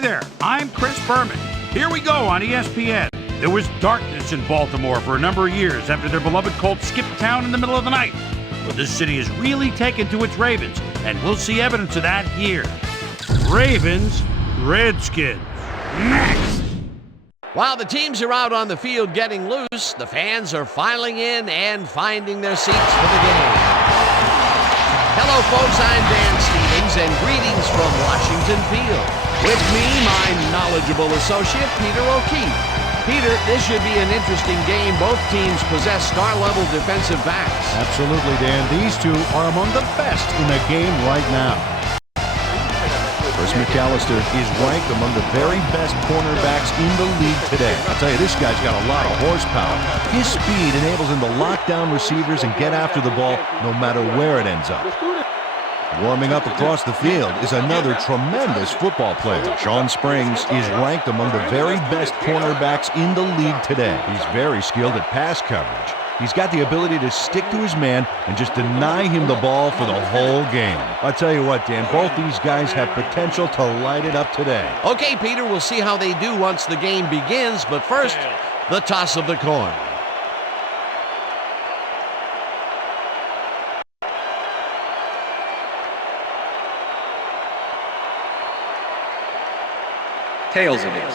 There, I'm Chris Berman. Here we go on ESPN. There was darkness in Baltimore for a number of years after their beloved Colts skipped town in the middle of the night. But this city has really taken to its Ravens, and we'll see evidence of that here. Ravens, Redskins. Next! While the teams are out on the field getting loose, the fans are filing in and finding their seats for the game. Hello, folks. I'm Dan Stevens, and greetings from Washington Field. With me, my knowledgeable associate, Peter O'Keefe. Peter, this should be an interesting game. Both teams possess star-level defensive backs. Absolutely, Dan. These two are among the best in the game right now. Chris McAllister is ranked among the very best cornerbacks in the league today. I'll tell you, this guy's got a lot of horsepower. His speed enables him to lock down receivers and get after the ball no matter where it ends up. Warming up across the field is another tremendous football player. Sean Springs is ranked among the very best cornerbacks in the league today. He's very skilled at pass coverage. He's got the ability to stick to his man and just deny him the ball for the whole game. I'll tell you what, Dan, both these guys have potential to light it up today. Okay, Peter, we'll see how they do once the game begins, but first, the toss of the coin. Tails it is.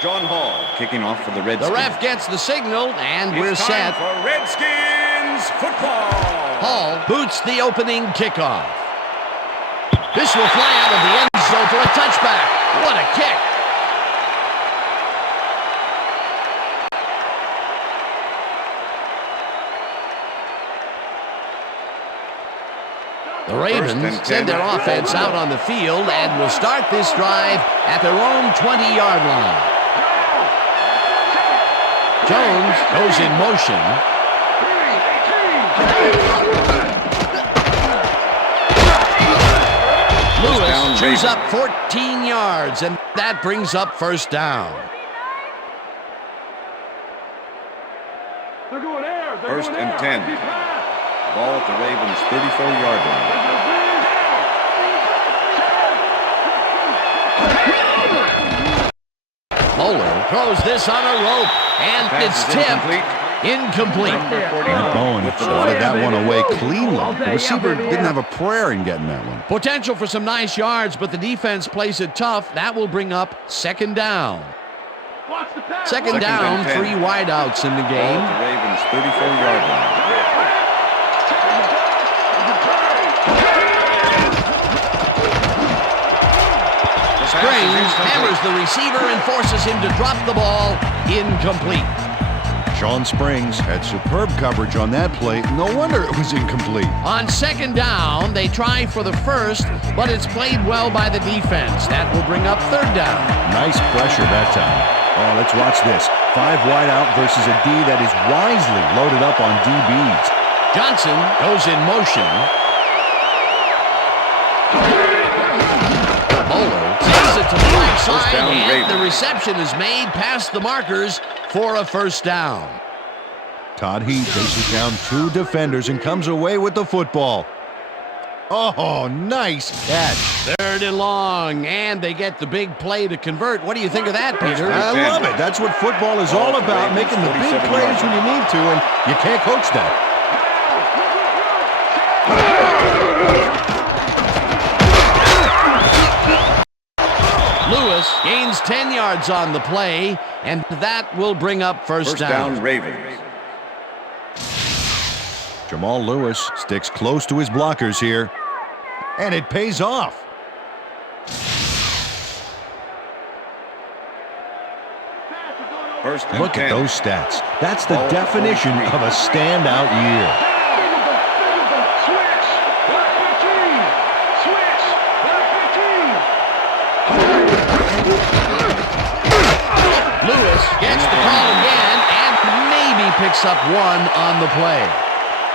John Hall kicking off for the Redskins. The ref gets the signal, and we're set. For Redskins football. Hall boots the opening kickoff. This will fly out of the end zone for a touchback. What a kick. The Ravens send their offense out on the field and will start this drive at their own 20-yard line. Jones goes in motion. Lewis chews up 14 yards, and that brings up first down. First and 10. Ball at the Ravens' 34-yard line. Moeller throws this on a rope, and it's tipped. Incomplete. Matt Bowen swatted that one away cleanly. The receiver didn't have a prayer in getting that one. Potential for some nice yards, but the defense plays it tough. That will bring up second down. Second down, 3 wideouts in the game. Ball at the Ravens' 34-yard line. Springs hammers the receiver and forces him to drop the ball. Incomplete. Sean Springs had superb coverage on that play. No wonder it was incomplete. On second down, they try for the first, but it's played well by the defense. That will bring up third down. Nice pressure that time. Oh, let's watch this. 5 wide out versus a D that is wisely loaded up on DBs. Johnson goes in motion. Moeller sends it to the right side, and the reception is made past the markers for a first down. Todd Heath chases down 2 defenders and comes away with the football. Oh, nice catch. Third and long, and they get the big play to convert. What do you think of that, Peter? I love it. That's what football is all about, making the big plays when you need to, and you can't coach that. Lewis gains 10 yards on the play, and that will bring up first down. Ravens. Jamal Lewis sticks close to his blockers here, and it pays off. First and Look 10. at those stats. That's the definition of a standout year. Lewis gets the call again and maybe picks up 1 on the play.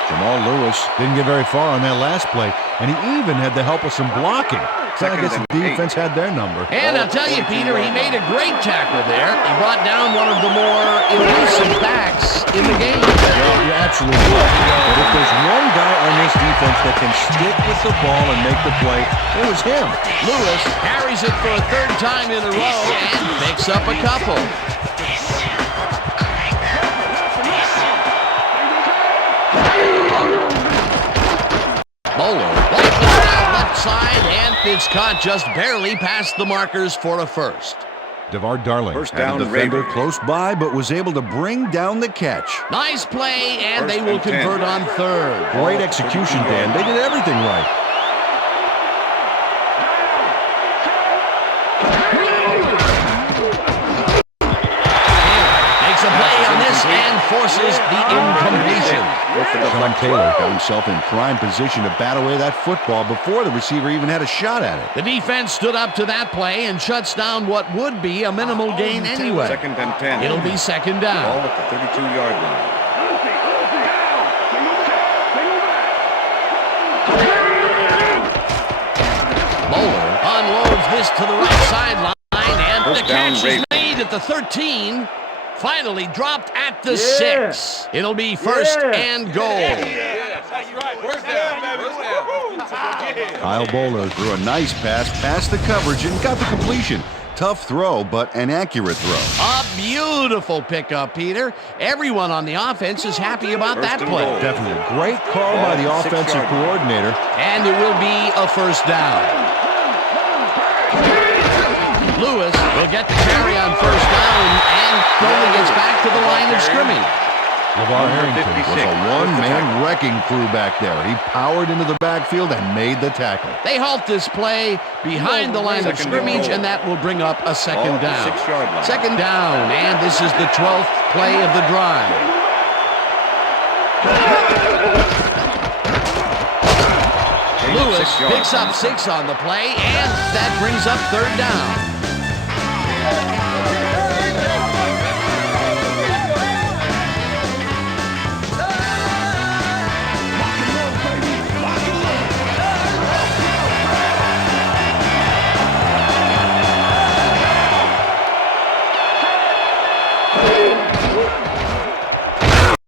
Jamal Lewis didn't get very far on that last play, and he even had the help of some blocking. I guess the defense had their number. And I'll tell you, Peter, he made a great tackle there. He brought down one of the more elusive backs in the game. Well, you're absolutely right. But if there's one guy on this defense that can stick with the ball and make the play, it was him. Lewis carries it for a third time in a row and picks up a couple. Bowler walks around left side, and it's caught just barely past the markers for a first. DeVar Darling First had down, a defender Ravens. close by, but was able to bring down the catch. Nice play, and First they will and 10. convert on third. Great execution, Dan. They did everything right. Makes a play on this and forces the incompletion. Sean Taylor got himself in prime position to bat away that football before the receiver even had a shot at it. The defense stood up to that play and shuts down what would be a minimal gain anyway. Second and 10. It'll be second Ball down. at the 32-yard line. Bowler unloads this to the right sideline, and the First down, catch is Ravens. made at the 13. Finally dropped at the 6. It'll be first and goal. Kyle Bowler threw a nice pass past the coverage and got the completion. Tough throw, but an accurate throw. A beautiful pickup, Peter. Everyone on the offense is happy about First that and play. goal. Definitely a great call by the Ball, offensive 6-yard line. coordinator. And it will be a first down. Lewis will get the carry on first down and only gets back to the line of scrimmage. LeVar Harrington was 56. a one-man wrecking crew back there. He powered into the backfield and made the tackle. They halt this play behind the line of Second scrimmage, and and that will bring up a second Ball at the down. 6-yard line. Second down, and this is the 12th play of the drive. Lewis 6 yards. picks up 6 on the play, and that brings up third down.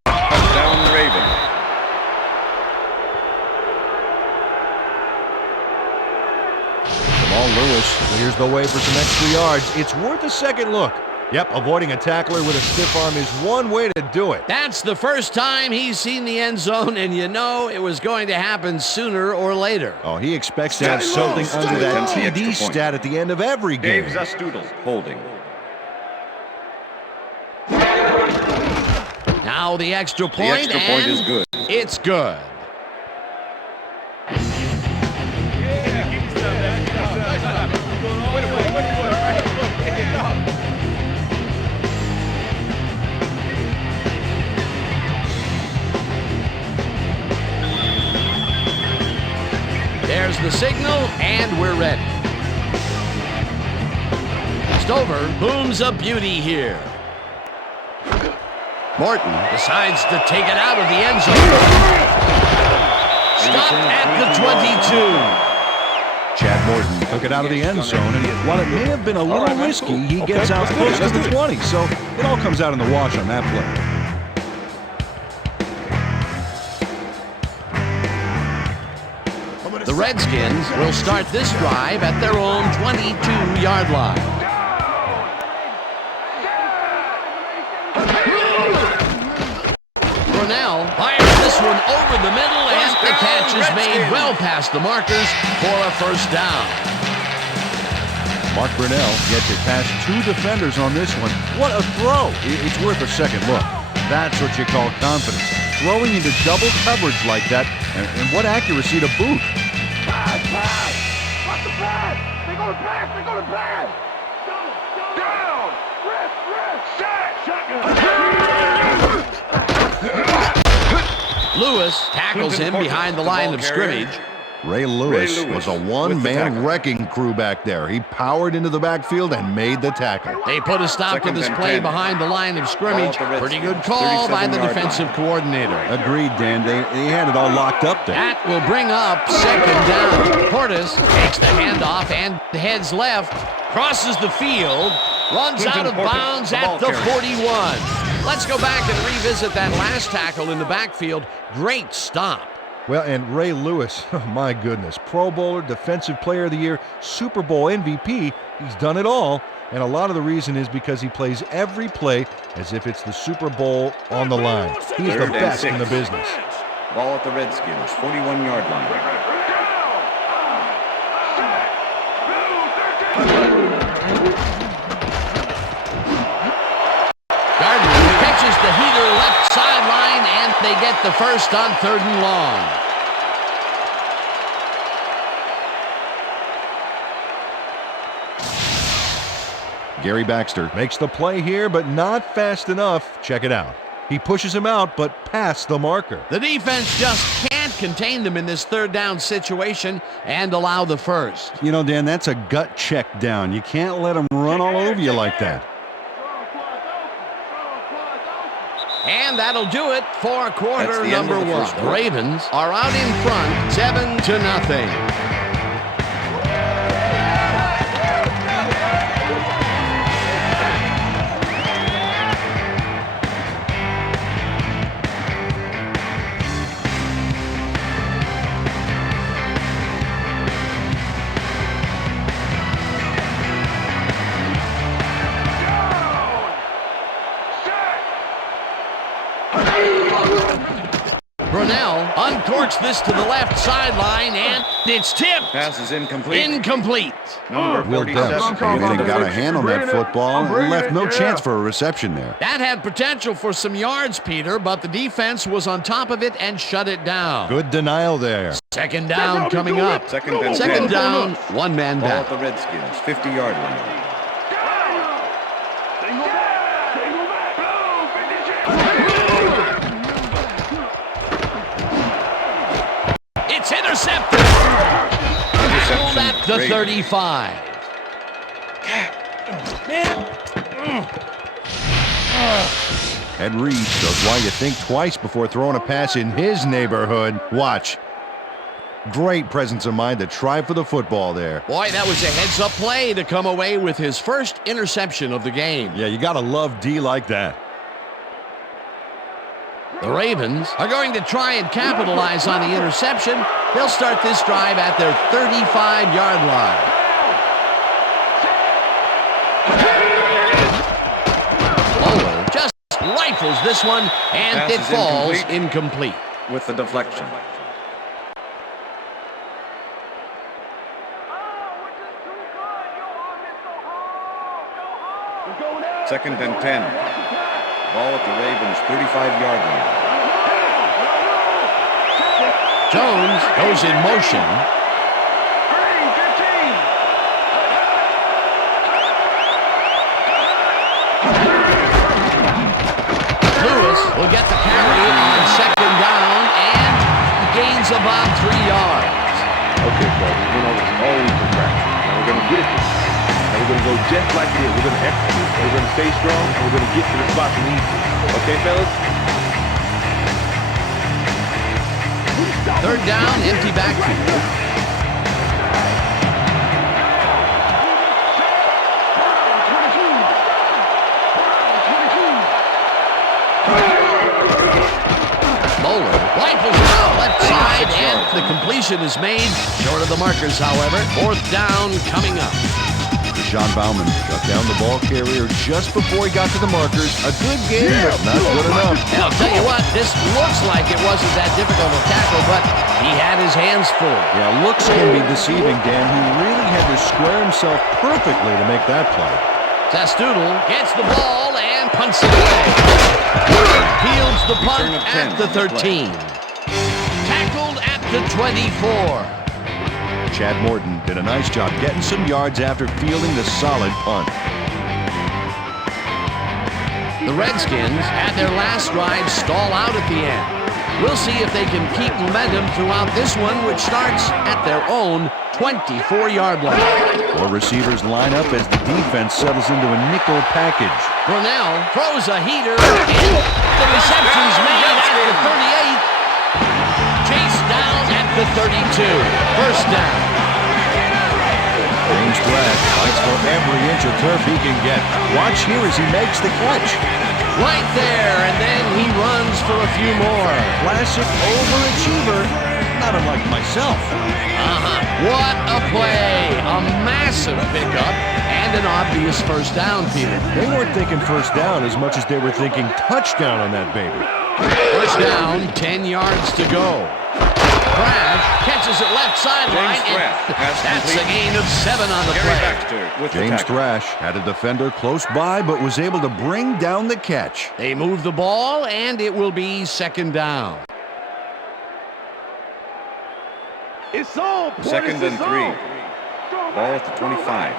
Down Ravens. Jamal Lewis clears the way for some extra yards. It's worth a second look. Yep, avoiding a tackler with a stiff arm is one way to do it. That's the first time he's seen the end zone, and you know it was going to happen sooner or later. Oh, he expects to have Steady something low. under that Steady low. TD Extra point. stat at the end of every game. Dave Zastoodle holding. Now the extra The point, extra point and is good. it's good. There's the signal, and we're ready. Stover booms a beauty here. Morton decides to take it out of the end zone. Stopped at the 22. Chad Morton took it out of the end zone, and while it may have been a little risky, he gets out close to the 20, so it all comes out in the wash on that play. The Redskins will start this drive at their own 22-yard line. Brunell fires this one over the middle, and the catch is made well past the markers for a first down. Mark Brunell gets it past 2 defenders on this one. What a throw! It's worth a second look. That's what you call confidence. Throwing into double coverage like that, and what accuracy to boot. Pass! Watch the pass! They're gonna pass! They're gonna pass! Down! Rest! Lewis tackles him behind the line of scrimmage. Ray Lewis was a with the one-man tackle. wrecking crew back there. He powered into the backfield and made the tackle. They put a stop to Second this and play 10. behind the line of scrimmage. Ball at the Pretty Redskins, good call by the 37-yard defensive line. coordinator. Agreed, Dan. They had it all locked up there. That will bring up second down. Portis takes the handoff and heads left, crosses the field, runs out of Portis, bounds the at ball the carrier. 41. Let's go back and revisit that last tackle in the backfield. Great stop. Well, and Ray Lewis, oh my goodness, Pro Bowler, Defensive Player of the Year, Super Bowl MVP, he's done it all. And a lot of the reason is because he plays every play as if it's the Super Bowl on the line. He's the Third and best in 6. the business. Ball at the Redskins, 41-yard line. Gardner catches the heater left sideline, and they get the first on 3rd and long. Gary Baxter makes the play here, but not fast enough. Check it out. He pushes him out, but past the marker. The defense just can't contain them in this 3rd down situation and allow the first. You know, Dan, that's a gut check down. You can't let him run all over you like that. And that'll do it for quarter That's the end number of the 1. first The quarter. Ravens are out in front, 7-0. Brunell uncorks this to the left sideline, and it's tipped. Pass is incomplete. Incomplete. Number Will 47. Debs got a hand on that football and left no chance for a reception there. That had potential for some yards, Peter, but the defense was on top of it and shut it down. Good denial there. Second down coming up. Second and 10. Second down, one man Ball at back. the Redskins, 50-yard line. It's intercepted. Tackled at the 35. Ed Reed shows why you think twice before throwing a pass in his neighborhood. Watch. Great presence of mind to try for the football there. Boy, that was a heads-up play to come away with his first interception of the game. Yeah, you gotta love D like that. The Ravens are going to try and capitalize on the interception. They'll start this drive at their 35-yard line. Bowler just rifles this one, and Pass it is falls incomplete. incomplete. With the deflection. Second and 10. Ball at the Ravens, 35-yard line. Jones goes in motion. Lewis will get the carry on second down and gains about 3 yards. Okay, folks, it's always a practice. Now we're going to get it. And we're going to go just like it is. We're going to execute. And we're going to stay strong. And we're going to get to the spot we need to. Okay, fellas? Third down, empty backfield. Bowler rifles it out left side, and the completion is made. Short of the markers, however. Fourth down coming up. Sean Bauman shut down the ball carrier just before he got to the markers. A good game, but not good enough. And I'll tell you what, this looks like it wasn't that difficult to tackle, but he had his hands full. Yeah, looks can be deceiving, Dan. He really had to square himself perfectly to make that play. Testoodle gets the ball and punts it away. Fields the punt Return of at 10 the on the play. 13. Tackled at the 24. Chad Morton did a nice job getting some yards after fielding the solid punt. The Redskins had their last drive stall out at the end. We'll see if they can keep momentum throughout this one, which starts at their own 24-yard line. Four receivers line up as the defense settles into a nickel package. Brunell throws a heater, and the reception's made at the 38. Chase down at the 32. First down. James Thrash fights for every inch of turf he can get. Watch here as he makes the catch. Right there, and then he runs for a few more. Classic overachiever, not unlike myself. What a play. A massive pickup and an obvious first down, Peter. They weren't thinking first down as much as they were thinking touchdown on that baby. First down, 10 yards to go. Thrash catches it left sideline, and that's a gain of 7 on the play. James Thrash had a defender close by, but was able to bring down the catch. They move the ball, and it will be second down. It's on. Second and 3. Ball at the 25.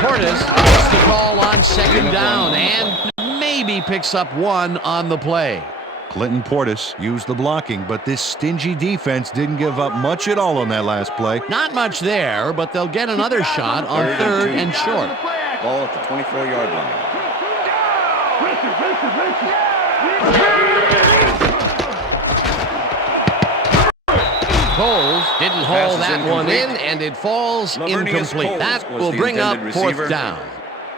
Portis gets the call on second down, and maybe picks up 1 on the play. Clinton Portis used the blocking, but this stingy defense didn't give up much at all on that last play. Not much there, but they'll get another shot on third and short. Ball at the 24-yard line. Coles didn't haul that one in, and it falls incomplete. That will bring up fourth down.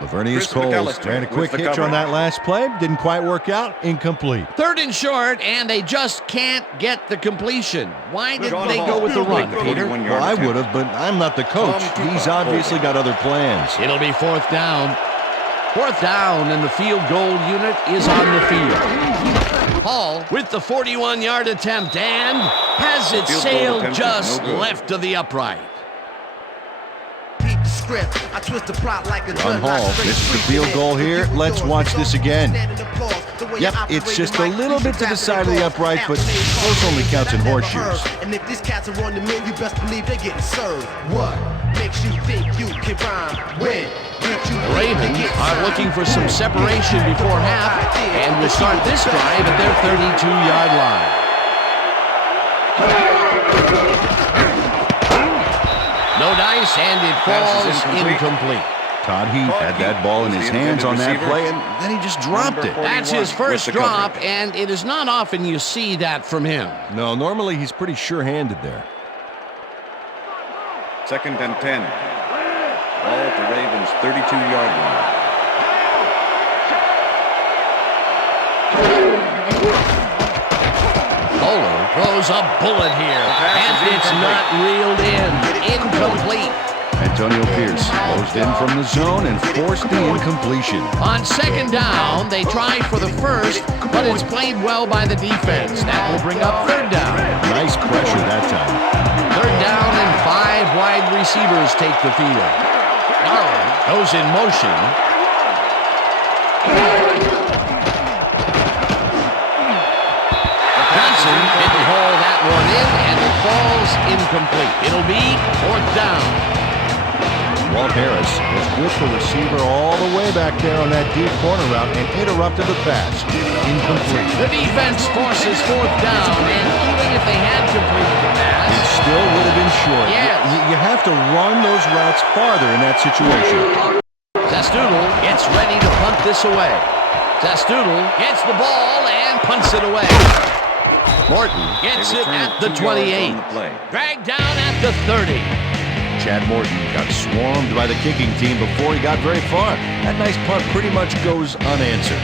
Lavernius Coles ran a quick hitch on that last play. Didn't quite work out. Incomplete. Third and short, and they just can't get the completion. Why didn't they go with the run, Peter? Well, I would have, but I'm not the coach. He's obviously got other plans. It'll be fourth down. Fourth down, and the field goal unit is on the field. Hall with the 41-yard attempt, and has it sailed just left of the upright. On Hall, this is the field goal here. Let's watch this again. Yep, it's just a little bit to the side of the upright, but those only counts in horseshoes. And if these cats are on the menu, you best believe they're getting served. What makes you think you can rhyme? When the Ravens are looking for some separation before half, and will start this drive at their 32-yard line. No dice, and it falls incomplete. Todd Heath had that ball in his hands on that play, and then he just dropped it. That's his first drop, and it is not often you see that from him. No, normally he's pretty sure-handed there. Second and 10. Ball at the Ravens' 32-yard line. Bowler throws a bullet here, and it's not reeled in. Incomplete. Antonio Pierce closed in from the zone and forced the incompletion. On second down, they tried for the first, but it's played well by the defense. That will bring up third down. Nice pressure that time. Third down, and 5 wide receivers take the field. Garland goes in motion. Johnson didn't haul that one in, and it falls incomplete. It'll be fourth down. Walt Harris was with the receiver all the way back there on that deep corner route and interrupted the pass. Incomplete. The defense forces fourth down, and even if they had completed the pass, it still would have been short. Yes. You have to run those routes farther in that situation. Zastoodle gets ready to punt this away. Zastoodle gets the ball and punts it away. Morton gets it at the 28. Dragged down at the 30. Chad Morton got swarmed by the kicking team before he got very far. That nice punt pretty much goes unanswered.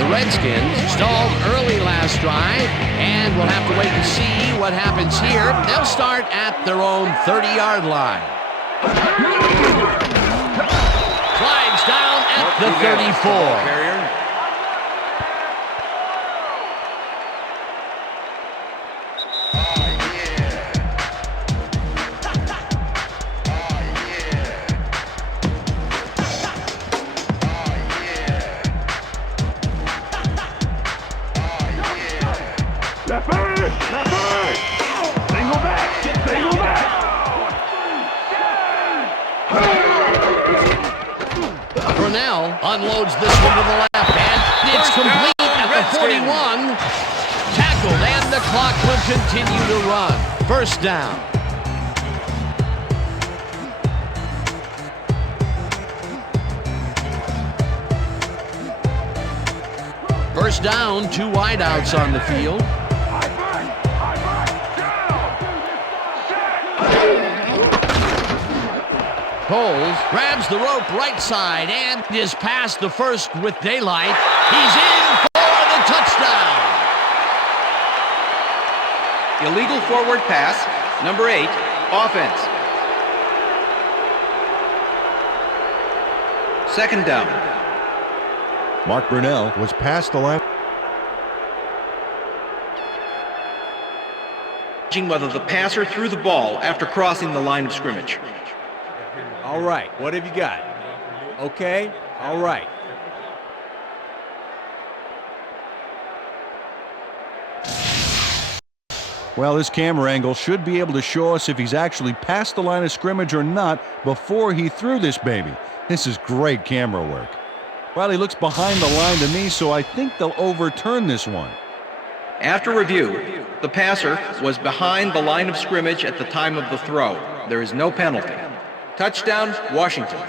The Redskins stalled early last drive, and we'll have to wait and see what happens here. They'll start at their own 30-yard line. Slides down at the 34. Unloads this one to the left. clock will continue to run. First down. First down, 2 wideouts on the field. Coles grabs the rope right side and is past the first with daylight. He's in for the touchdown. Illegal forward pass, number 8, offense. Second down. Mark Brunell was past the line. Whether the passer threw the ball after crossing the line of scrimmage. All right, what have you got? Okay, all right. Well, this camera angle should be able to show us if he's actually past the line of scrimmage or not before he threw this baby. This is great camera work. Well, he looks behind the line to me, so I think they'll overturn this one. After review, the passer was behind the line of scrimmage at the time of the throw. There is no penalty. Touchdown, Washington.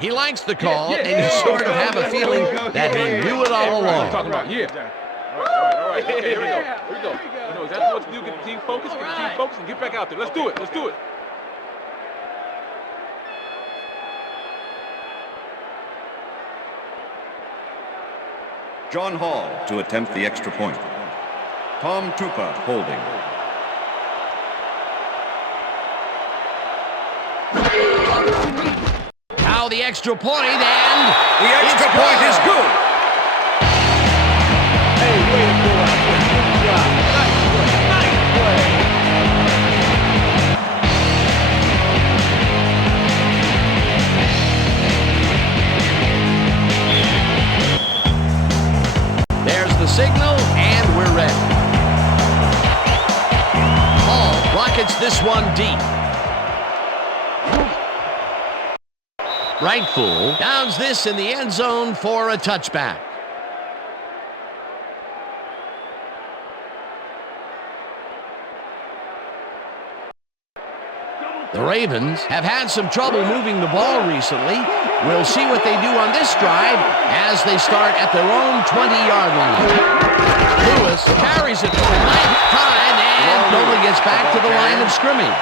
He likes the call, and you sort of have a feeling that he knew it all along. All right, here we go. Here we go. You know exactly what to do. Get the team focused, and get back out there. Let's do it. Let's do it. John Hall to attempt the extra point. Tom Tupa holding. Now the extra point, and The extra point is good. Hey, way to go out there. Good job. Nice play. Nice play. there's the signal, and we're ready. Hall rockets this one deep. Rightful downs this in the end zone for a touchback. The Ravens have had some trouble moving the ball recently. We'll see what they do on this drive as they start at their own 20-yard line. Lewis carries it for the 9th time and only gets back to the line of scrimmage.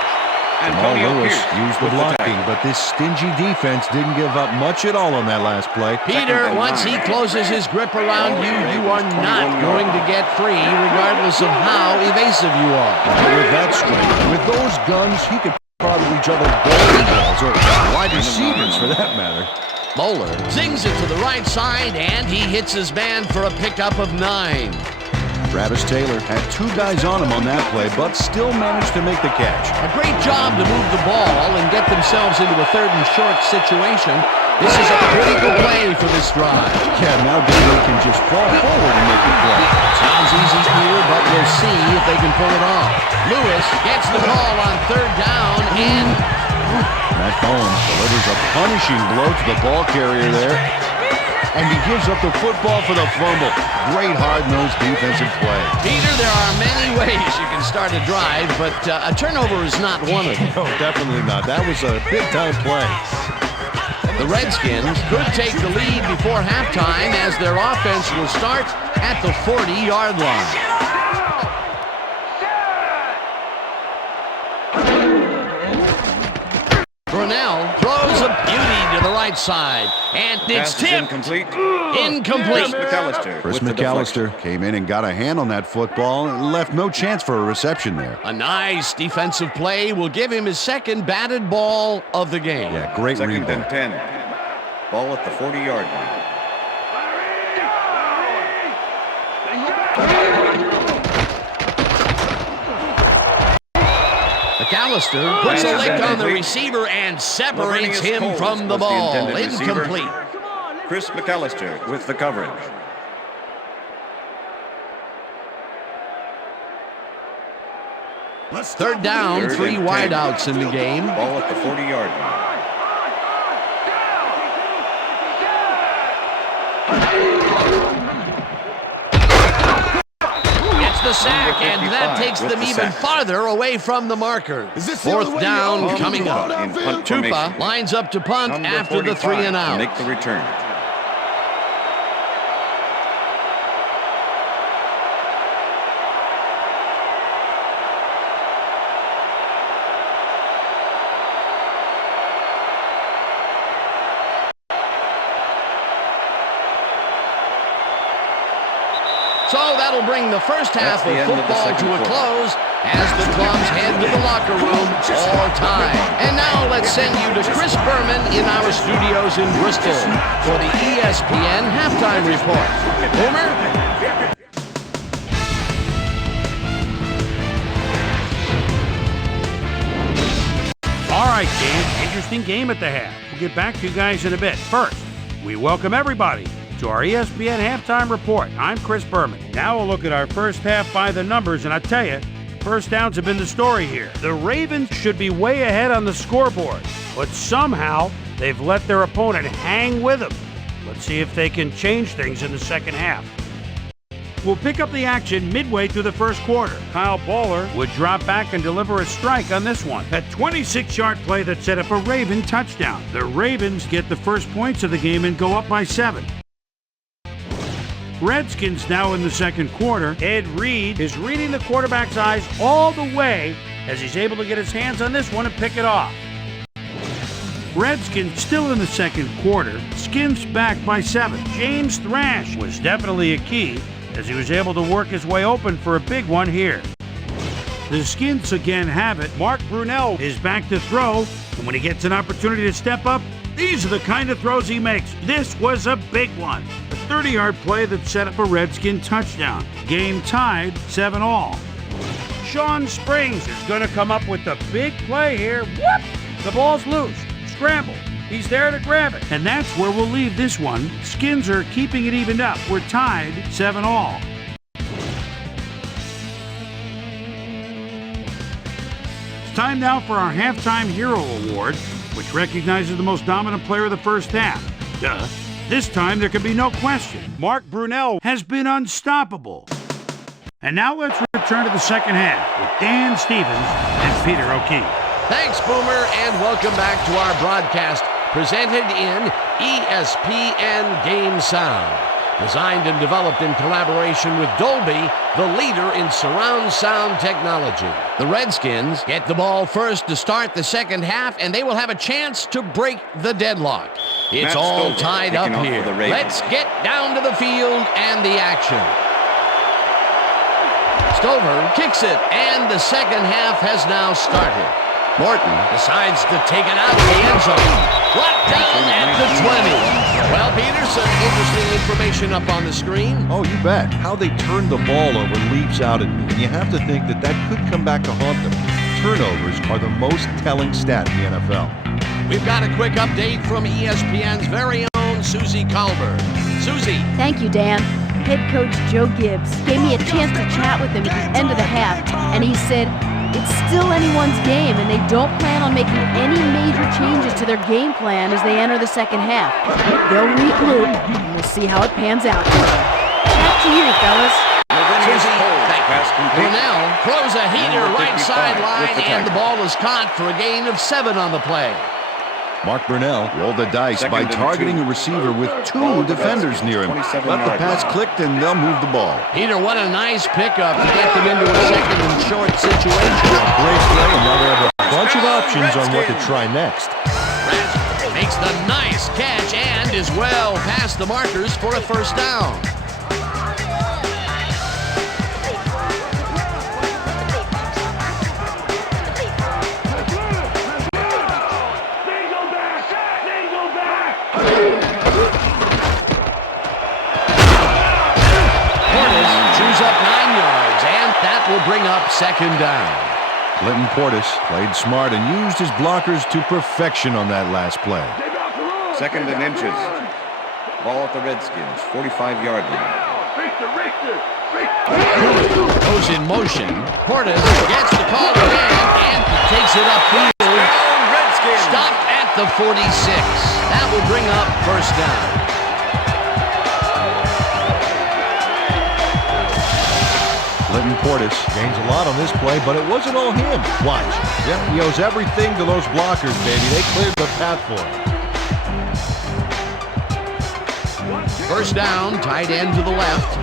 Antonio Lewis Pierce used the with the blocking, tackle. but this stingy defense didn't give up much at all on that last play. Peter, once he closes his grip around you, you are not going to get free, regardless of how evasive you are. With that strength, with those guns, he could probably juggle bowling balls or wide receivers for that matter. Moeller zings it to the right side, and he hits his man for a pickup of 9. Travis Taylor had 2 guys on him on that play, but still managed to make the catch. A great job to move the ball and get themselves into a 3rd and short situation. This is a critical play for this drive. Yeah, now Daly can just fall forward and make the play. Sounds easy here, but we'll see if they can pull it off. Lewis gets the call on 3rd down, and Matt Bowen delivers a punishing blow to the ball carrier there, and he gives up the football for the fumble. Great hard-nosed defensive play. Peter, there are many ways you can start a drive, but a turnover is not one of them. No, definitely not. That was a big-time play. The Redskins could take the lead before halftime as their offense will start at the 40-yard line. Brunell throws a beauty to the right side, and it's Pass is tipped. incomplete. Incomplete. McAllister. Chris with the deflection. McAllister came in and got a hand on that football and left no chance for a reception there. A nice defensive play will give him his 2nd batted ball of the game. Yeah, great Second read and there. 10. Ball at the 40-yard line. McAllister puts a Pass is lick on the incomplete. receiver and separates Laveranues him Coles from the was ball. intended receiver. Incomplete. Chris McAllister with the coverage. Third down, Third 3 and 10. wideouts in the game. Ball at the 40-yard line. Gets the sack, and that takes them even farther away from the marker. Fourth down coming up. Tupa lines up to punt after the 3 and out. Make the return. So that'll bring the first half of football to a close as the clubs head to the locker room all time. And now let's send you to Chris Berman in our studios in Bristol for the ESPN halftime report. Boomer? All right, Dan, interesting game at the half. We'll get back to you guys in a bit. First, we welcome everybody to our ESPN halftime report. I'm Chris Berman. Now we'll look at our first half by the numbers, and I tell you, first downs have been the story here. The Ravens should be way ahead on the scoreboard, but somehow they've let their opponent hang with them. Let's see if they can change things in the second half. We'll pick up the action midway through the first quarter. Kyle Baller would drop back and deliver a strike on this one. A 26-yard play that set up a Raven touchdown. The Ravens get the first points of the game and go up by 7. Redskins now in the second quarter. Ed Reed is reading the quarterback's eyes all the way as he's able to get his hands on this one and pick it off. Redskins still in the second quarter. Skins back by 7. James Thrash was definitely a key as he was able to work his way open for a big one here. The Skins again have it. Mark Brunell is back to throw, and when he gets an opportunity to step up, these are the kind of throws he makes. This was a big one. A 30-yard play that set up a Redskin touchdown. Game tied 7-all. Sean Springs is going to come up with the big play here. Whoop! The ball's loose. Scramble. He's there to grab it. And that's where we'll leave this one. Skins are keeping it evened up. We're tied 7-all. It's time now for our Halftime Hero Award, which recognizes the most dominant player of the first half. Duh. This time there can be no question. Mark Brunell has been unstoppable. And now let's return to the second half with Dan Stevens and Peter O'Keefe. Thanks, Boomer, and welcome back to our broadcast presented in ESPN Game Sound. Designed and developed in collaboration with Dolby, the leader in surround sound technology. The Redskins get the ball first to start the second half, and they will have a chance to break the deadlock. It's all tied up here. Let's get down to the field and the action. Stover kicks it, and the second half has now started. Morton decides to take it out of the end zone. Brought down at the 20. Well, Peter, some interesting information up on the screen. Oh, you bet. How they turned the ball over leaps out at me, and you have to think that that could come back to haunt them. Turnovers are the most telling stat in the NFL. We've got a quick update from ESPN's very own Susie Colbert. Susie. Thank you, Dan. Head coach Joe Gibbs gave me a chance to chat with him at the end of the half, and he said it's still anyone's game, and they don't plan on making any major changes to their game plan as they enter the second half. They'll regroup, and we'll see how it pans out. Back to you, fellas. Brunell throws a heater right sideline, and the ball is caught for a gain of 7 on the play. Mark Brunell rolled the dice by targeting a receiver with 2 defenders near him. But the pass clicked, and they'll move the ball. Peter, what a nice pickup to get them into a second and short situation. Great play, and now they have a bunch of options on what to try next. Makes the nice catch and is well past the markers for a first down. Will bring up second down. Clinton Portis played smart and used his blockers to perfection on that last play. Second and inches. Ball at the Redskins, 45-yard line. Goes in motion. Portis gets the call again and takes it upfield. Stopped at the 46. That will bring up first down. Clinton Portis gains a lot on this play, but it wasn't all him. Watch. Yep, he owes everything to those blockers, baby. They cleared the path for him. First down, tight end to the left.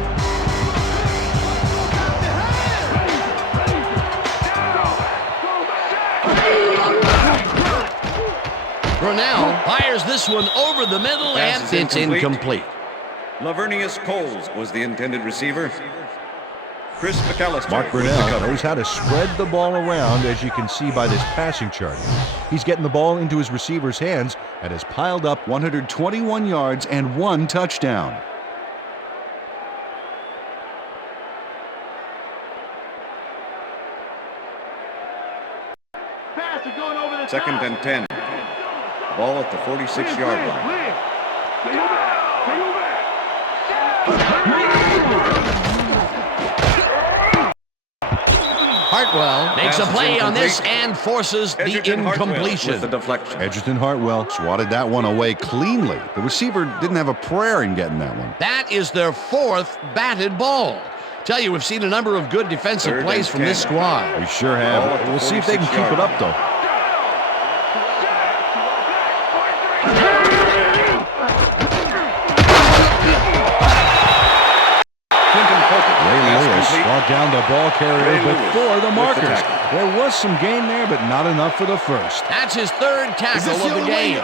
Brunell fires this one over the middle, and it's incomplete. Lavernius Coles was the intended receiver. Chris McAllister. Mark Brunell knows how to spread the ball around, as you can see by this passing chart. He's getting the ball into his receiver's hands and has piled up 121 yards and 1 touchdown. Second and 10. Ball at the 46-yard line. Hartwell makes a play on this and forces the incompletion. With the deflection. Edgerton Hartwell swatted that one away cleanly. The receiver didn't have a prayer in getting that one. That is their 4th batted ball. Tell you, we've seen a number of good defensive plays from this squad. We sure have. We'll see if they can keep it up, though. Brought down the ball carrier before the markers. There was some gain there, but not enough for the first. That's his 3rd tackle of the game.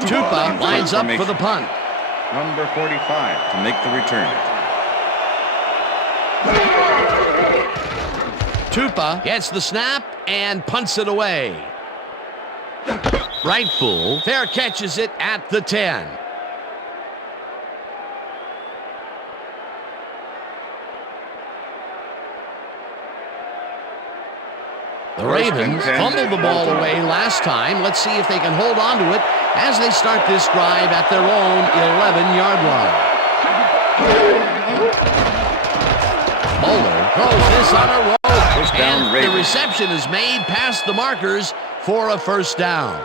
Tupa lines up for the punt. Number 45 to make the return. Tupa gets the snap and punts it away. Rightful fair catches it at the 10. The Ravens fumbled the ball away last time. Let's see if they can hold on to it as they start this drive at their own 11-yard line. Moeller throws this on a rope, and the reception is made past the markers for a first down.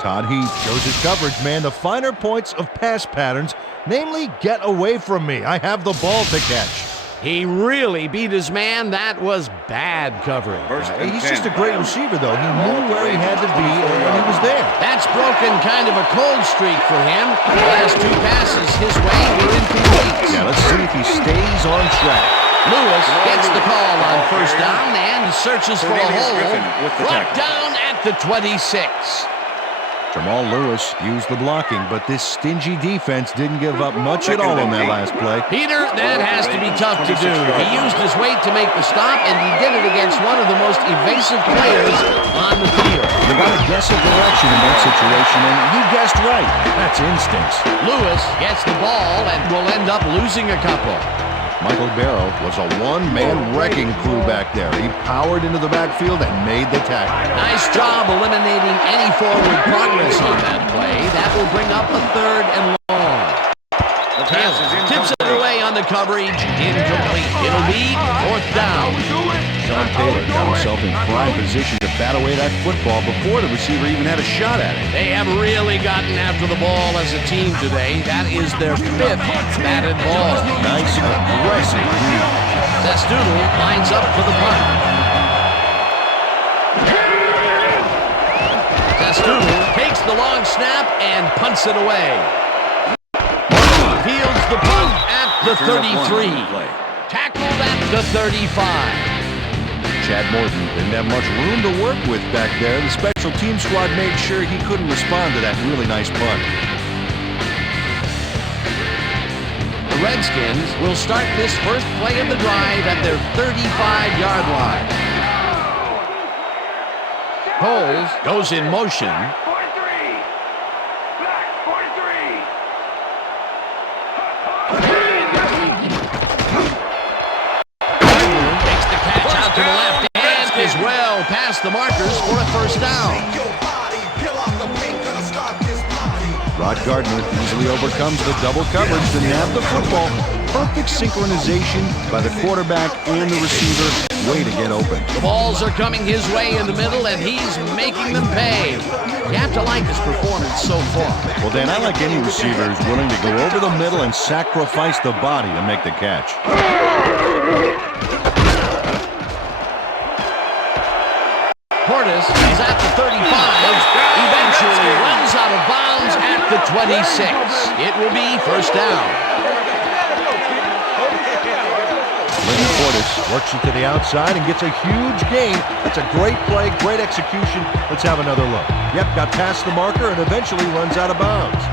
Todd Heath shows his coverage, man. The finer points of pass patterns, namely, get away from me. I have the ball to catch. He really beat his man. That was bad coverage. He's just a great receiver, though. He knew where he had to be, and he was there. That's broken kind of a cold streak for him. The last 2 passes his way were incomplete. Yeah, let's see if he stays on track. Lewis gets the call on first down and searches for a hole. Brought down at the 26. Jamal Lewis used the blocking, but this stingy defense didn't give up much at all on that last play. Peter, that has to be tough to do. He used his weight to make the stop, and he did it against one of the most evasive players on the field. You got to guess a direction in that situation, and he guessed right. That's instincts. Lewis gets the ball and will end up losing a couple. Michael Barrow was a one-man wrecking crew back there. He powered into the backfield and made the tackle. Nice job eliminating any forward progress on that play. That will bring up a 3rd and long. Taylor tips it away on the coverage. Incomplete. It'll be 4th down. Sean Taylor got himself in prime position to bat away that football before the receiver even had a shot at it. They have really gotten after the ball as a team today. That is their 5th batted ball. Nice, aggressive read. Testoodle lines up for the punt. Testoodle takes the long snap and punts it away. Fields the punt at the 33. Tackled at the 35. Chad Morton didn't have much room to work with back there. The special team squad made sure he couldn't respond to that really nice punt. The Redskins will start this first play of the drive at their 35-yard line. Coles goes in motion. Past the markers for a first down. Rod Gardner easily overcomes the double coverage to nab the football. Perfect synchronization by the quarterback and the receiver. Way to get open. The balls are coming his way in the middle, and he's making them pay. You have to like his performance so far. Well, Dan, I like any receiver who's willing to go over the middle and sacrifice the body to make the catch. Portis is at the 35, eventually runs out of bounds at the 26. It will be first down. Portis works it to the outside and gets a huge gain. That's a great play, great execution. Let's have another look. Yep, got past the marker and eventually runs out of bounds.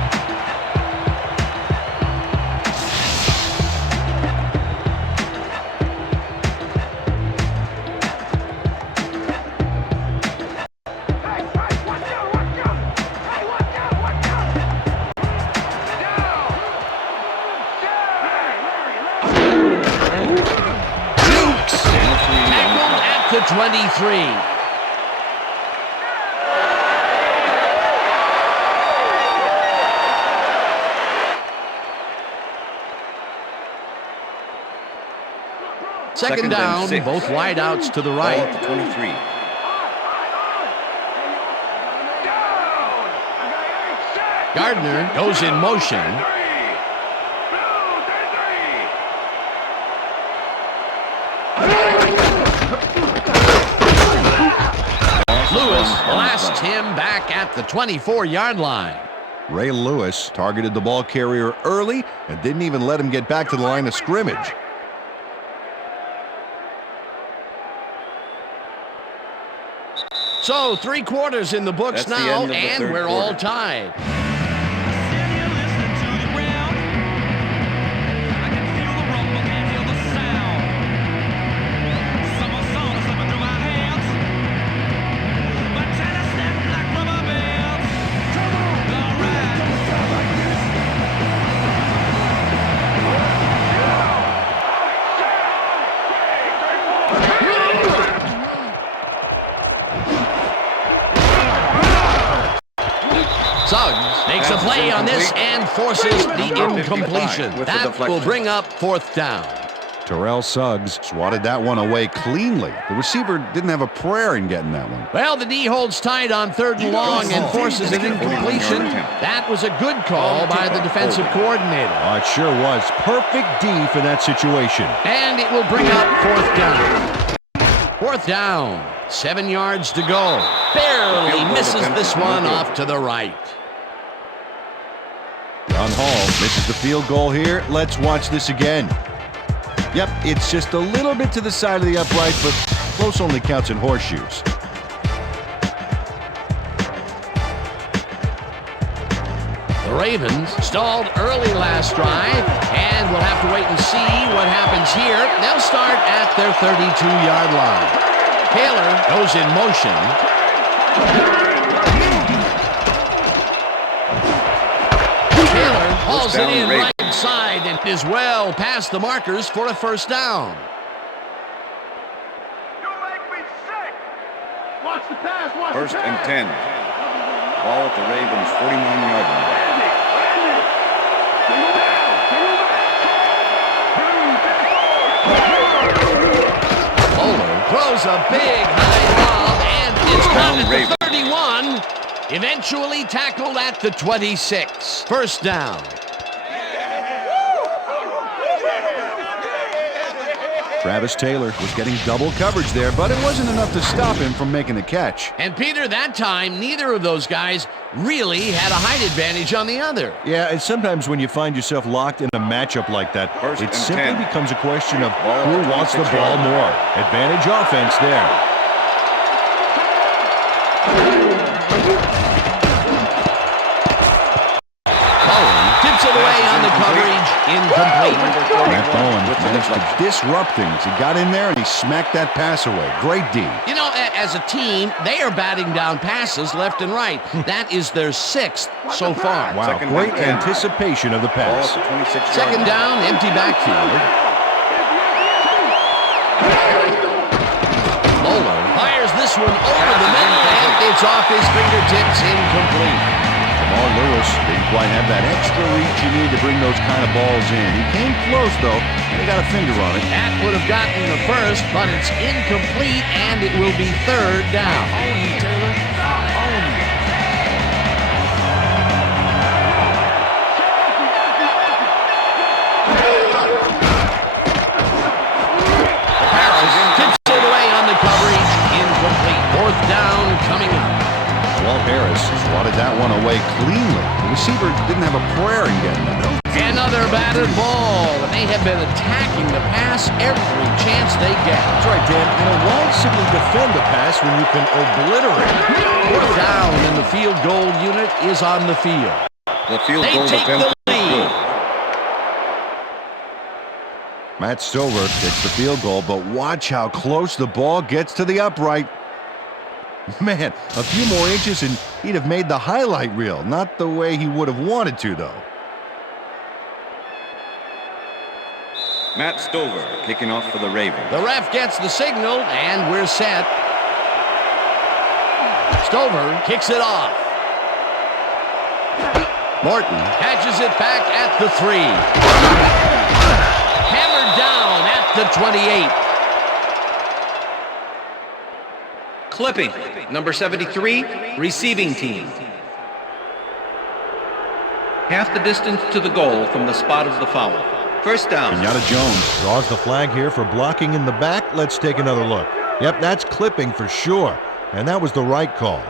The 23. Second down, both wideouts to the right. 23. Gardner goes in motion. Lewis blasts him back at the 24-yard line. Ray Lewis targeted the ball carrier early and didn't even let him get back to the line of scrimmage. So 3 quarters in the books now, and we're all tied. Suggs makes a play on this and forces the incompletion. That will bring up fourth down. Terrell Suggs swatted that one away cleanly. The receiver didn't have a prayer in getting that one. Well, the D holds tight on 3rd and long and forces an incompletion. That was a good call by the defensive coordinator. Oh, it sure was. Perfect D for that situation. And it will bring up fourth down. Fourth down. 7 yards to go. Barely misses this one off to the right. John Hall misses the field goal here. Let's watch this again. Yep, it's just a little bit to the side of the upright, but close only counts in horseshoes. The Ravens stalled early last drive, and we'll have to wait and see what happens here. They'll start at their 32-yard line. Taylor goes in motion. Taylor hauls it in right side and is well past the markers for a first down. First and 10. Ball at the Ravens' 49-yard line. Bowler throws a big high lob, and it's caught at the 31. Eventually tackled at the 26. First down. Travis Taylor was getting double coverage there, but it wasn't enough to stop him from making the catch. And Peter, that time, neither of those guys really had a height advantage on the other. Yeah, and sometimes when you find yourself locked in a matchup like that, it simply becomes a question of who wants the ball more. Advantage offense there. Tips it away on the coverage, incomplete. Matt Bowen managed to disrupt things. He got in there and he smacked that pass away. Great D. You know, as a team, they are batting down passes left and right. That is their 6th so far. Wow, great anticipation of the pass. Second down, empty backfield. Bowler fires this one over the middle, and it's off his fingertips, incomplete. Jamal Lewis didn't quite have that extra reach you need to bring those kind of balls in. He came close, though, and he got a finger on it. That would have gotten the first, but it's incomplete, and it will be third down. Tips it away on the coverage, incomplete. Fourth down coming up. Walt Harris swatted that one away cleanly. The receiver didn't have a prayer in getting it. Another batted ball, and they have been attacking the pass every chance they get. That's right, Dan. And why simply defend the pass when you can obliterate it? Fourth down, and the field goal unit is on the field. The field They goal take attempt the is lead. good. Matt Stover gets the field goal, but watch how close the ball gets to the upright. Man, a few more inches and he'd have made the highlight reel. Not the way he would have wanted to, though. Matt Stover kicking off for the Ravens. The ref gets the signal, and we're set. Stover kicks it off. Morton catches it back at the 3. Hammered down at the 28. Clipping, number 73, receiving team. Half the distance to the goal from the spot of the foul. First down. Kenyatta Jones draws the flag here for blocking in the back. Let's take another look. Yep, that's clipping for sure. And that was the right call.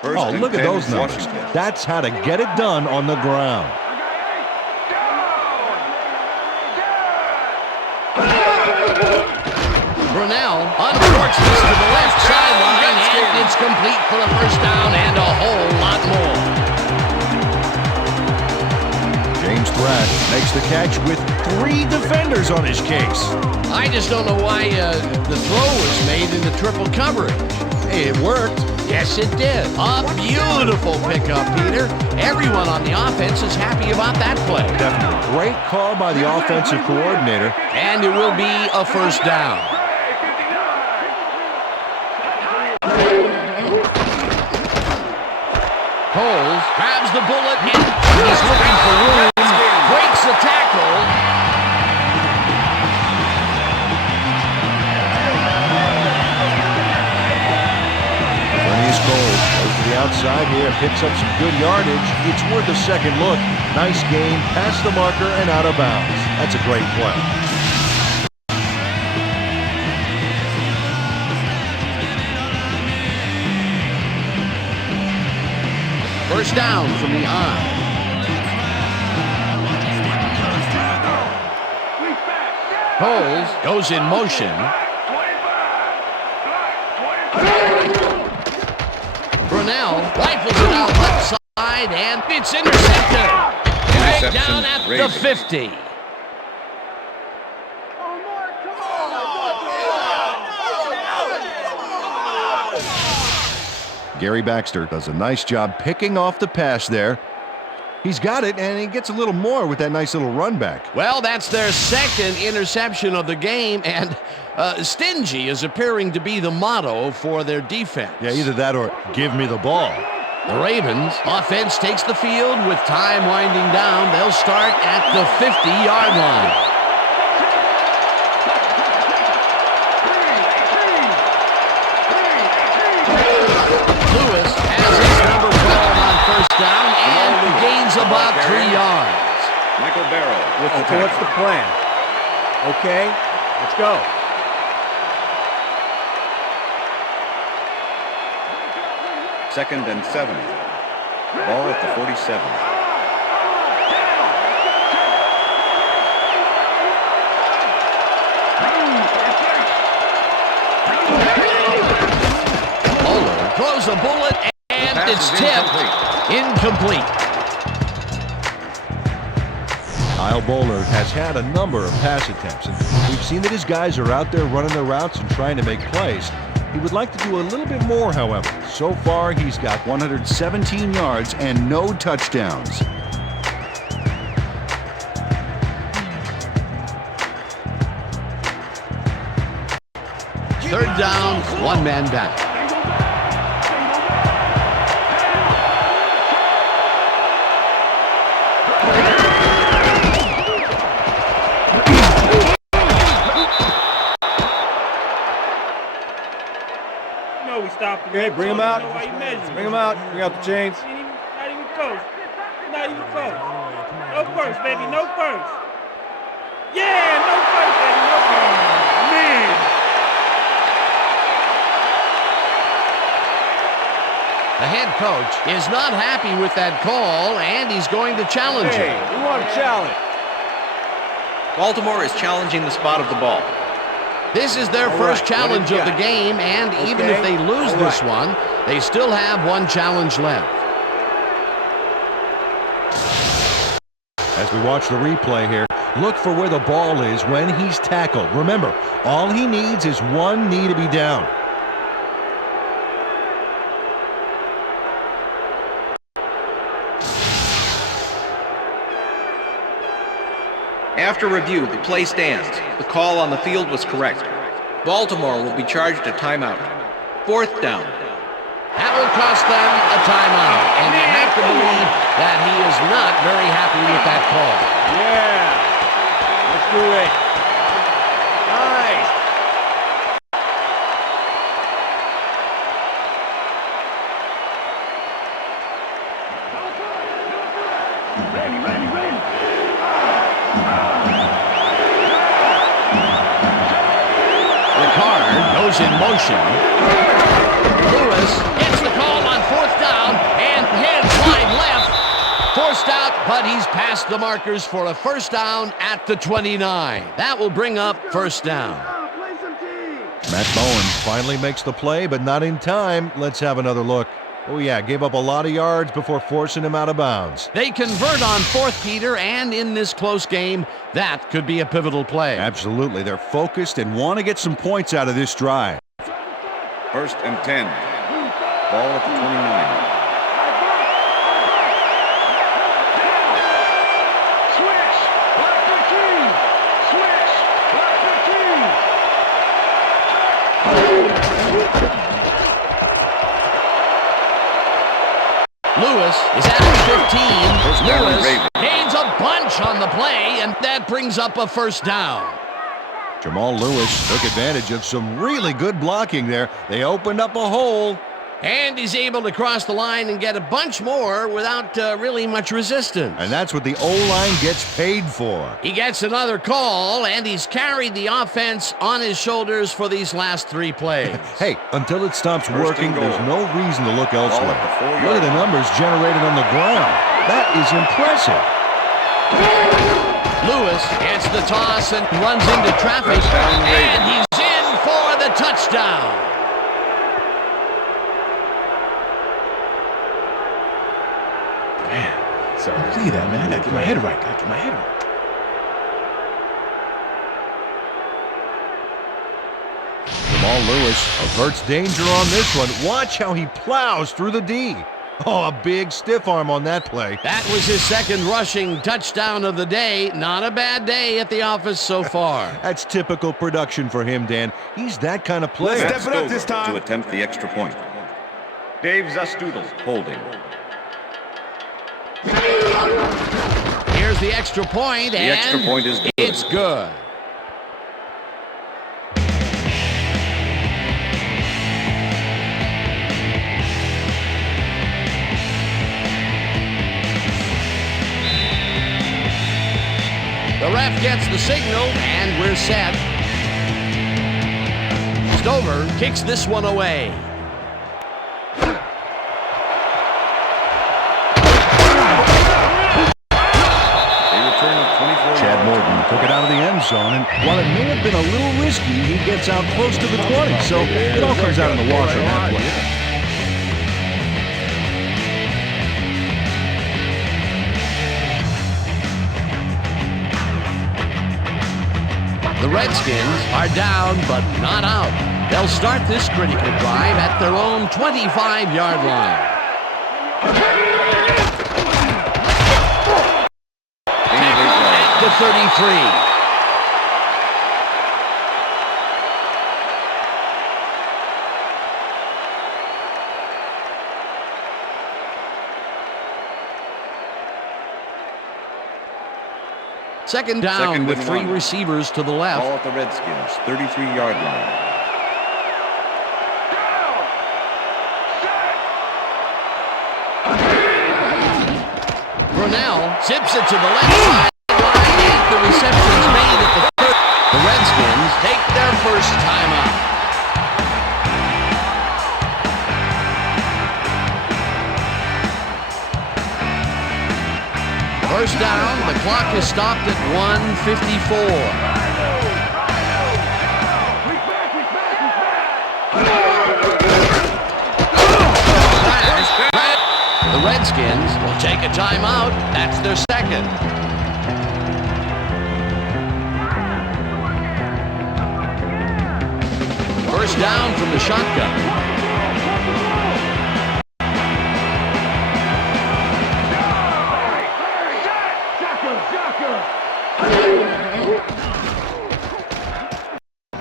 First Oh, look and at 10, those numbers. Washington. That's how to get it done on the ground. Brunell uncorks this to the left sideline, and it's complete for the first down and a whole lot more. James Thrash makes the catch with 3 defenders on his case. I just don't know why the throw was made into triple coverage. Hey, it worked. Yes, it did. A beautiful pickup, Peter. Everyone on the offense is happy about that play. Definitely. Great call by the offensive coordinator. And it will be a first down. Coles grabs the bullet and he's looking for room. Breaks the tackle. Gold goes to the outside here, picks up some good yardage. It's worth a second look. Nice game, past the marker and out of bounds. That's a great play. First down from the eye. Coles goes in motion. Brunell rifles it out left side, and it's intercepted. Right down at the 50. Gary Baxter does a nice job picking off the pass there. He's got it, and he gets a little more with that nice little run back. Well, that's their second interception of the game, and stingy is appearing to be the motto for their defense. Yeah, either that or give me the ball. The Ravens offense takes the field with time winding down. They'll start at the 50-yard line. Lewis has his number 12 on first down and gains about 3 yards. Michael Barrow with the Okay, what's the plan? Okay, let's go. Second and 7. Ball at the 47. Bowler throws a bullet, and it's tipped. Incomplete. Kyle Bowler has had a number of pass attempts, and we've seen that his guys are out there running their routes and trying to make plays. He would like to do a little bit more, however. So far, he's got 117 yards and no touchdowns. Third down, one man back. know we stopped him. Okay, bring him out. You know why he measured. Bring him out. Bring out the chains. Not even close. Not even close. No purse, baby. No purse. Yeah, no purse, baby. No purse. Man. The head coach is not happy with that call, and he's going to challenge Hey, it. we want a challenge. Baltimore is challenging the spot of the ball. This is their All first right, challenge what of do the you got? game, and even if they lose All this right. one, they still have one challenge left. As we watch the replay here, look for where the ball is when he's tackled. Remember, all he needs is one knee to be down. After review, the play stands. The call on the field was correct. Baltimore will be charged a timeout. 4th down. That will cost them a timeout, and you have to believe that he is not very happy with that call. Yeah. Let's do it. Nice. The card goes in motion. Lewis gets the call on 4th down and heads wide left. Forced out, but he's past the markers for a first down at the 29. That will bring up first down. Matt Bowen finally makes the play, but not in time. Let's have another look. Oh yeah, gave up a lot of yards before forcing him out of bounds. They convert on 4th, Peter, and in this close game, that could be a pivotal play. Absolutely, they're focused and want to get some points out of this drive. 1st and 10. Ball at the 29. Lewis is at the 15. First down, Lewis Ravens. gains a bunch on the play, and that brings up a first down. Jamal Lewis took advantage of some really good blocking there. They opened up a hole. And he's able to cross the line and get a bunch more without really much resistance. And that's what the O-line gets paid for. He gets another call, and he's carried the offense on his shoulders for these last 3 plays. Hey, until it stops First working, and goal. there's no reason to look elsewhere. Ball at the 4-yard Look at the numbers generated on the ground. That is impressive. Lewis gets the toss and runs into traffic, First down, and Ravens. he's in for the touchdown. So, see that, man. I gotta get my head right. Jamal Lewis averts danger on this one. Watch how he plows through the D. Oh, a big stiff arm on that play. That was his second rushing touchdown of the day. Not a bad day at the office so far. That's typical production for him, Dan. He's that kind of player. Matt Stover to attempt the extra point. Dave Zastudel holding. Here's the extra point, The and extra point is good. It's good. The ref gets the signal, and we're set. Stover kicks this one away. Chad Morton took it out of the end zone, and while it may have been a little risky, he gets out close to the 20, so it all comes out in the wash on that play. The Redskins are down, but not out. They'll start this critical drive at their own 25-yard line. At the 33. Second down with 3 receivers to the left. Ball at the Redskins, 33-yard line. Zips it to the left side line, and the reception's made at the 30. The Redskins take their first timeout. First down, the clock is stopped at 1:54. The Redskins will take a timeout. That's their second. First down from the shotgun.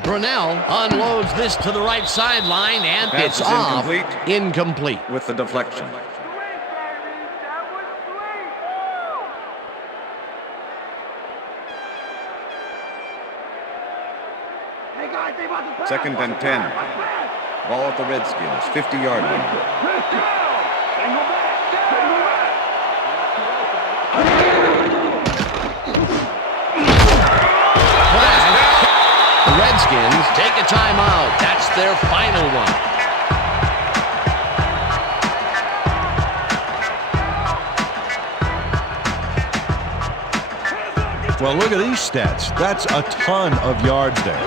Brunell unloads this to the right sideline, and Pass it's is off. incomplete with the deflection. Second and 10. Ball at the Redskins, 50-yard line. The Redskins take a timeout. That's their final one. Well, look at these stats. That's a ton of yards there.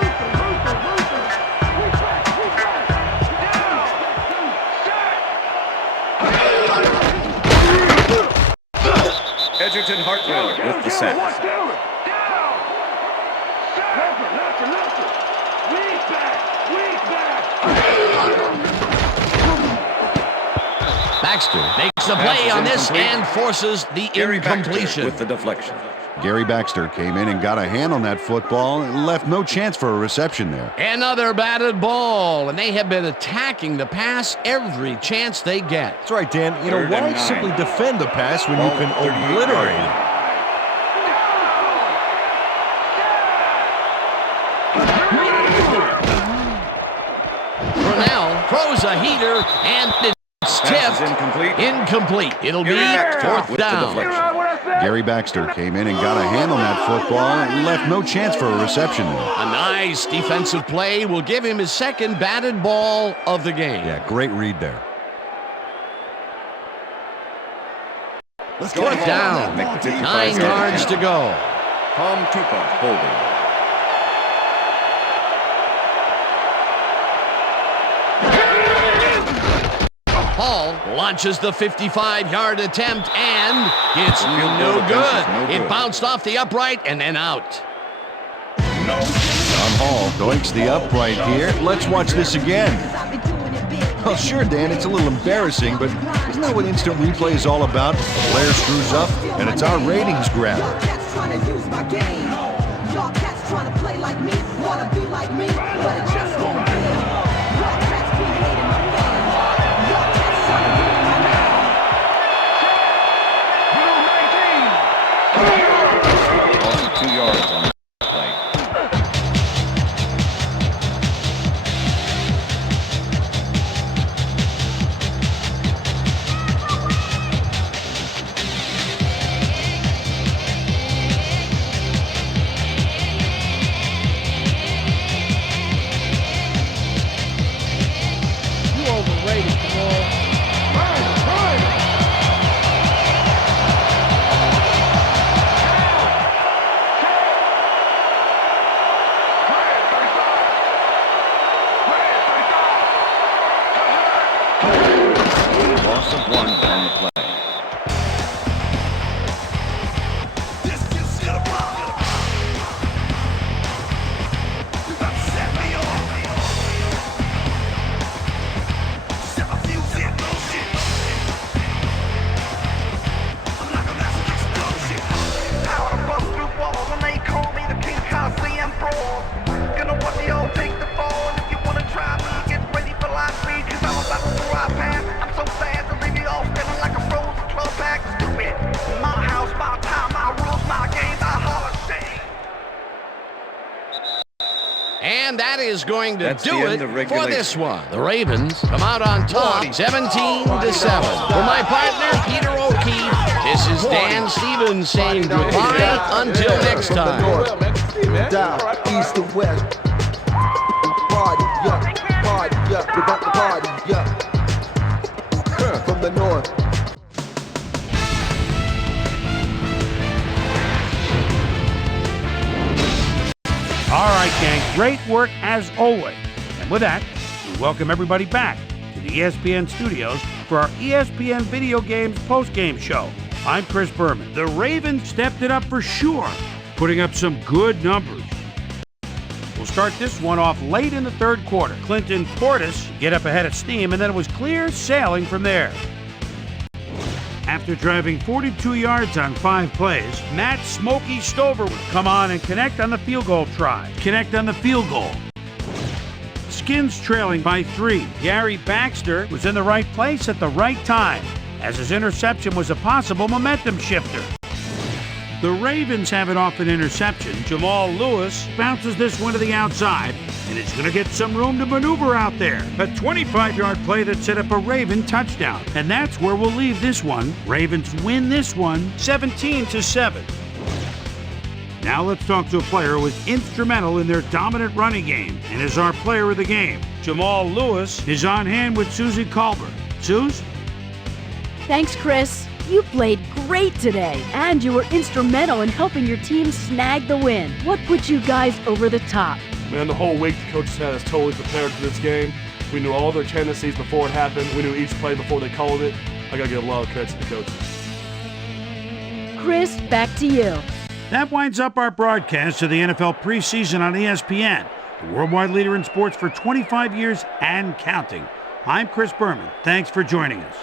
Edgerton Hartwell with the sack. Baxter makes the play on this and forces the incompletion. With the deflection. Gary Baxter came in and got a hand on that football and left no chance for a reception there. Another batted ball, and they have been attacking the pass every chance they get. That's right, Dan. You know, Third why and 9. simply defend the pass when you Ball can 38 obliterate yards. it? Brunell throws a heater, and it's tipped. Incomplete. It'll be fourth down. Gary Baxter came in and got a hand on that football and left no chance for a reception there. A nice defensive play will give him his second batted ball of the game. Yeah, great read there. Fourth down. 9 yards to go. Tom Tupa holding. Hall launches the 55-yard attempt, and it's no good. It bounced off the upright and then out. John Hall doinks the upright here. Let's watch this again. Well, sure, Dan, it's a little embarrassing, but isn't that what instant replay is all about? The player screws up, and it's our ratings grabber. Also 2 yards on the play. You overrated, Jamal. Loss of 1 on the play. And that is going to That's the do end it of for regulation. this one. The Ravens come out on top 17-7. For my partner, Peter O'Keefe, This is Dan Stevens saying goodbye until next time. Down, east and west. Party, yeah, we got the party, yeah. From the north. All right, gang, great work as always. And with that, we welcome everybody back to the ESPN studios for our ESPN Video Games postgame show. I'm Chris Berman. The Ravens stepped it up for sure, putting up some good numbers. We'll start this one off late in the third quarter. Clinton Portis get up ahead of steam, and then it was clear sailing from there. After driving 42 yards on 5 plays, Matt Smokey Stover would come on and connect on the field goal try. Skins trailing by 3. Gary Baxter was in the right place at the right time, as his interception was a possible momentum shifter. The Ravens have it off an interception. Jamal Lewis bounces this one to the outside, and is going to get some room to maneuver out there. A 25-yard play that set up a Raven touchdown. And that's where we'll leave this one. Ravens win this one 17-7. Now let's talk to a player who was instrumental in their dominant running game and is our player of the game. Jamal Lewis is on hand with Susie Colbert. Suze? Thanks, Chris. You played great today, and you were instrumental in helping your team snag the win. What put you guys over the top? Man, the whole week the coaches had us totally prepared for this game. We knew all their tendencies before it happened. We knew each play before they called it. I gotta give a lot of credit to the coaches. Chris, back to you. That winds up our broadcast of the NFL preseason on ESPN, the worldwide leader in sports for 25 years and counting. I'm Chris Berman. Thanks for joining us.